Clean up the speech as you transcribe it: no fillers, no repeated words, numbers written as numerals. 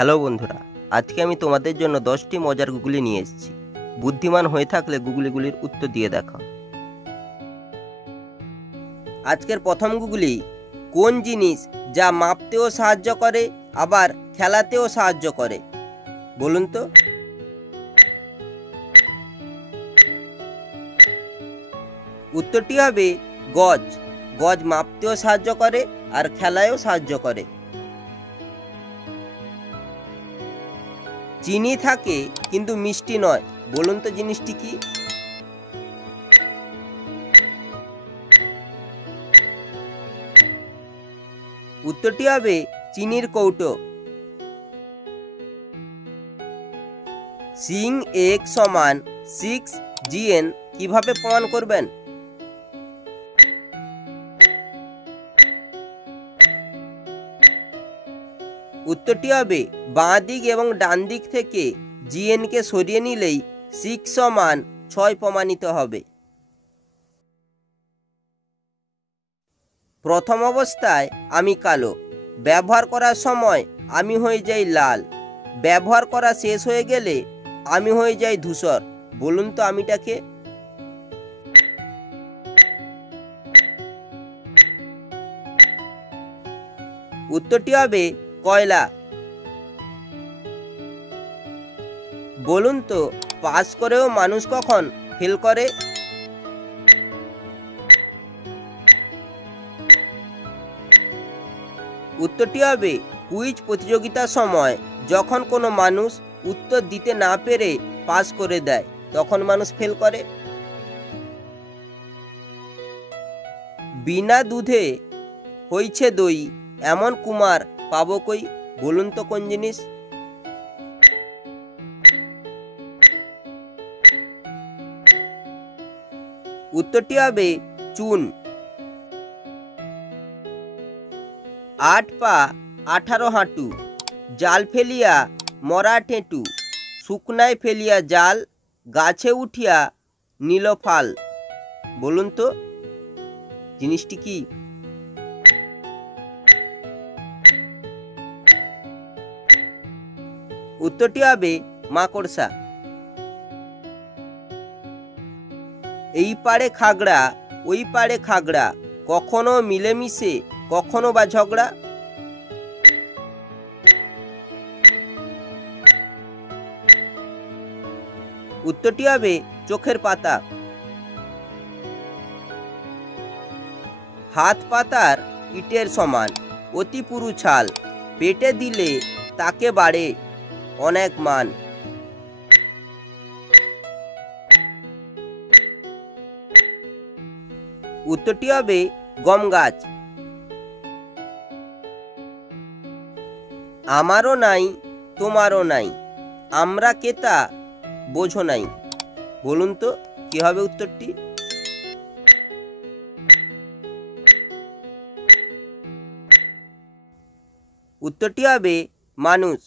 Hello বন্ধুরা, আজকে আমি তোমাদের জন্য 10টি মজার গুগলি নিয়ে এসেছি। বুদ্ধিমান হয়ে থাকলে গুগলিগুলির উত্তর দিয়ে দেখাও। আজকের প্রথম গুগলি, কোন জিনিস যা মাপতেও সাহায্য করে আবার খেলাতেও সাহায্য করে? বলুন তো। উত্তরটি হবে গজ। গজ মাপতেও সাহায্য করে আর খেলায়ও সাহায্য করে। চিনি থাকে কিন্তু মিষ্টি নয়, বলুন তো জিনিসটি কি? উত্তরটি হবে চিনির কৌটো। সিং এক সমান 6 কিভাবে প্রমাণ করবেন? উত্তরটি হবে বাঁ দিক এবং ডান দিক থেকে কে সরিয়ে নিলেই 6 প্রমাণিত হবে। প্রথম অবস্থায় আমি কালো, ব্যবহার করার সময় আমি হয়ে যাই লাল, ব্যবহার করা শেষ হয়ে গেলে আমি হয়ে যাই ধূসর, বলুন তো আমিটাকে? উত্তরটি হবে কয়লা। বলুন তো পাস করেও মানুষ কখন ফেল করে? উত্তরটি হবে কুইজ প্রতিযোগিতার সময় যখন কোনো মানুষ উত্তর দিতে না পেরে পাস করে দেয় তখন মানুষ ফেল করে। বিনা দুধে হইছে দই, এমন কুমার পাবো কই, বলুন তো কোন জিনিস? উত্তরটি হবে চুন। 8 পা 18 হাঁটু, জাল ফেলিয়া মরা টেঁটু, শুকনায় ফেলিয়া জাল, গাছে উঠিয়া নীল ফাল, বলুন তো জিনিসটি কি? উত্তরটি হবে মাকড়সা। এই পাড়ে খাগড়া ওই পাড়ে খাগড়া, কখনো মিলেমিশে কখনো বা ঝগড়া। উত্তরটি হবে চোখের পাতা। হাত পাতার ইটের সমান, অতি পুরু ছাল, পেটে দিলে তাকে বাড়ে অনেক মান। উত্তরটি হবে গম গাছ। আমারও নাই তোমারও নাই, আমরা কেতা বোঝো নাই, বলুন তো কি হবে উত্তরটি? উত্তরটি হবে মানুষ।